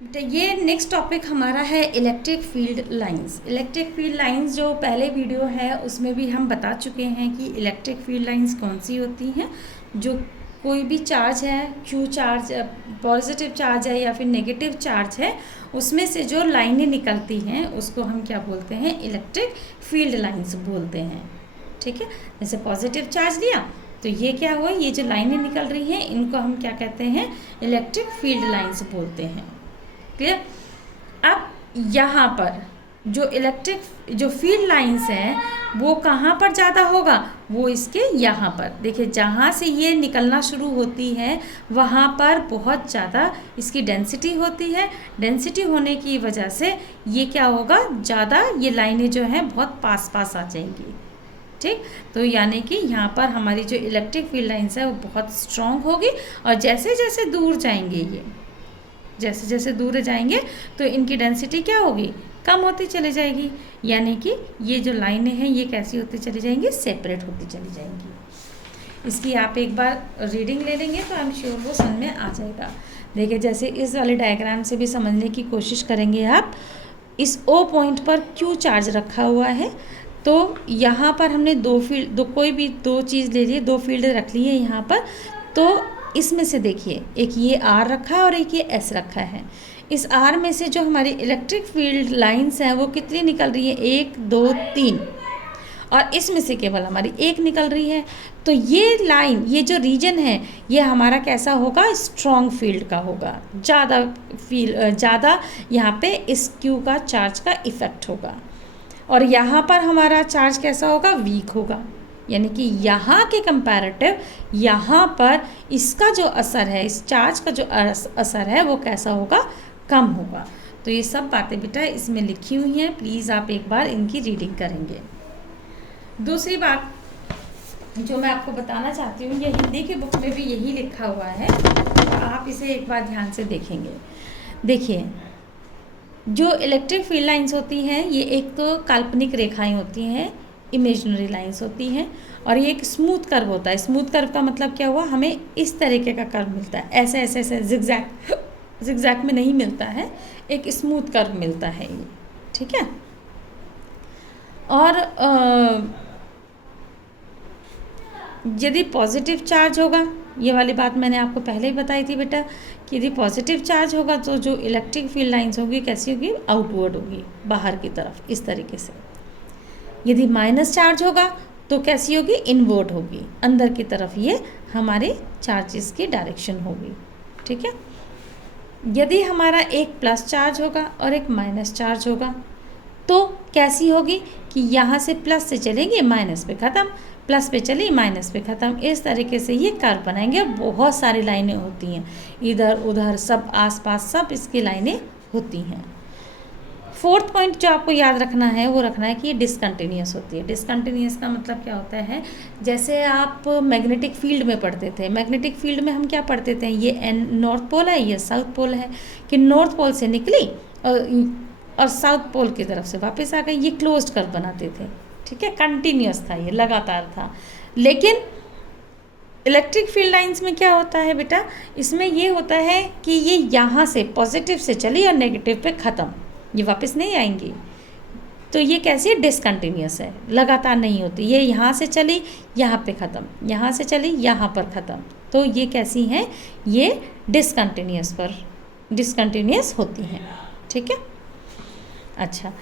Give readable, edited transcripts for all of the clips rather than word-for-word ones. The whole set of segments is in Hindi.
बेटा ये नेक्स्ट टॉपिक हमारा है electric field lines. Electric field lines जो पहले वीडियो है उसमें भी हम बता चुके हैं कि इलेक्ट्रिक फील्ड लाइंस कौन सी होती हैं। जो कोई भी चार्ज है, क्यू चार्ज, पॉजिटिव चार्ज है या फिर नेगेटिव चार्ज है, उसमें से जो लाइनें निकलती हैं उसको हम क्या बोलते हैं, इलेक्ट्रिक फील्ड लाइंस बोलते हैं। ठीक है, जैसे पॉजिटिव चार्ज लिया तो ये क्या हुआ, ये जो लाइनें निकल रही हैं इनको हम क्या कहते हैं, इलेक्ट्रिक फील्ड लाइंस बोलते हैं। क्लियर। अब यहाँ पर जो फील्ड लाइंस हैं वो कहाँ पर ज़्यादा होगा, वो इसके यहाँ पर देखिए, जहाँ से ये निकलना शुरू होती है वहाँ पर बहुत ज़्यादा इसकी डेंसिटी होती है। डेंसिटी होने की वजह से ये क्या होगा, ज़्यादा ये लाइनें जो हैं बहुत पास पास आ जाएंगी। ठीक, तो यानी कि यहाँ पर हमारी जो इलेक्ट्रिक फील्ड लाइंस है वो बहुत स्ट्रॉन्ग होगी, और जैसे जैसे दूर जाएंगे ये, जैसे जैसे दूर जाएंगे तो इनकी डेंसिटी क्या होगी, कम होती चली जाएगी। यानी कि ये जो लाइनें हैं ये कैसी होती चली जाएंगी, सेपरेट होती चली जाएंगी। इसकी आप एक बार रीडिंग ले लेंगे तो आई एम श्योर वो समझ में आ जाएगा। देखिए जैसे इस वाले डायग्राम से भी समझने की कोशिश करेंगे आप। इस ओ पॉइंट पर क्यू चार्ज रखा हुआ है, तो यहाँ पर हमने कोई भी दो चीज़ ले ली, दो फील्ड रख ली है यहाँ पर। तो इसमें से देखिए, एक ये आर रखा है और एक ये एस रखा है। इस आर में से जो हमारी इलेक्ट्रिक फील्ड लाइंस हैं वो कितनी निकल रही है, 1 2 3, और इसमें से केवल हमारी एक निकल रही है। तो ये लाइन, ये जो रीजन है ये हमारा कैसा होगा, स्ट्रॉन्ग फील्ड का होगा। ज़्यादा यहाँ पे इस क्यू का चार्ज का इफ़ेक्ट होगा, और यहाँ पर हमारा चार्ज कैसा होगा, वीक होगा। यानी कि यहाँ के कंपैरेटिव यहाँ पर इसका जो असर है, इस चार्ज का जो असर है वो कैसा होगा, कम होगा। तो ये सब बातें बेटा इसमें लिखी हुई हैं, प्लीज़ आप एक बार इनकी रीडिंग करेंगे। दूसरी बात जो मैं आपको बताना चाहती हूँ, ये हिंदी की बुक में भी यही लिखा हुआ है, तो आप इसे एक बार ध्यान से देखेंगे। देखिए जो इलेक्ट्रिक फील्ड लाइंस होती हैं ये एक तो काल्पनिक रेखाएं होती हैं, इमेजिनरी लाइंस होती हैं, और ये एक स्मूथ कर्व होता है। स्मूथ कर्व का मतलब क्या हुआ, हमें इस तरीके का कर्व मिलता है, ऐसे ऐसे ऐसे जिगजैग में नहीं मिलता है, एक स्मूथ कर्व मिलता है ये। ठीक है, और यदि पॉजिटिव चार्ज होगा, ये वाली बात मैंने आपको पहले ही बताई थी बेटा, कि यदि पॉजिटिव चार्ज होगा तो जो इलेक्ट्रिक फील्ड लाइंस होगी कैसी होगी, आउटवर्ड होगी, बाहर की तरफ, इस तरीके से। यदि माइनस चार्ज होगा तो कैसी होगी, इनवर्ट होगी, अंदर की तरफ ये हमारे चार्जेस की डायरेक्शन होगी। ठीक है, यदि हमारा एक प्लस चार्ज होगा और एक माइनस चार्ज होगा तो कैसी होगी, कि यहाँ से प्लस से चलेंगे माइनस पे ख़त्म, प्लस पे चली माइनस पे ख़त्म, इस तरीके से ये कर्व बनाएंगे। बहुत सारी लाइनें होती हैं, इधर उधर सब आसपास सब इसकी लाइनें होती हैं। फोर्थ पॉइंट जो आपको याद रखना है वो रखना है कि ये डिसकंटिन्यूअस होती है। डिसकंटिन्यूअस का मतलब क्या होता है, जैसे आप मैग्नेटिक फील्ड में पढ़ते थे, मैग्नेटिक फील्ड में हम क्या पढ़ते थे, ये नॉर्थ पोल है, ये साउथ पोल है, कि नॉर्थ पोल से निकली और साउथ पोल की तरफ से वापस आ गई, ये क्लोज्ड कर्व बनाते थे। ठीक है, कंटिन्यूअस था, ये लगातार था। लेकिन इलेक्ट्रिक फील्ड लाइंस में क्या होता है बेटा, इसमें ये होता है कि ये यहाँ से पॉजिटिव से चली और नेगेटिव पे ख़त्म, ये वापस नहीं आएंगी। तो ये कैसी है, डिसकंटिन्यूअस है, लगातार नहीं होती। ये यहाँ से चली यहाँ पे ख़त्म, यहाँ से चली यहाँ पर ख़त्म, तो ये कैसी हैं, ये डिसकंटिन्यूअस होती हैं। ठीक है, अच्छा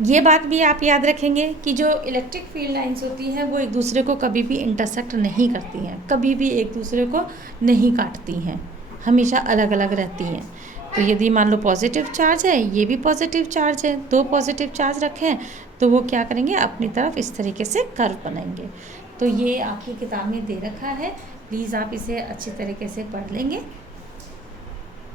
ये बात भी आप याद रखेंगे कि जो इलेक्ट्रिक फील्ड लाइंस होती हैं वो एक दूसरे को कभी भी इंटरसेक्ट नहीं करती हैं, कभी भी एक दूसरे को नहीं काटती हैं, हमेशा अलग अलग रहती हैं। तो यदि मान लो पॉजिटिव चार्ज है, ये भी पॉजिटिव चार्ज है, दो पॉजिटिव चार्ज रखें तो वो क्या करेंगे, अपनी तरफ इस तरीके से कर्व बनाएंगे। तो ये आपकी किताब में दे रखा है, प्लीज़ आप इसे अच्छी तरीके से पढ़ लेंगे।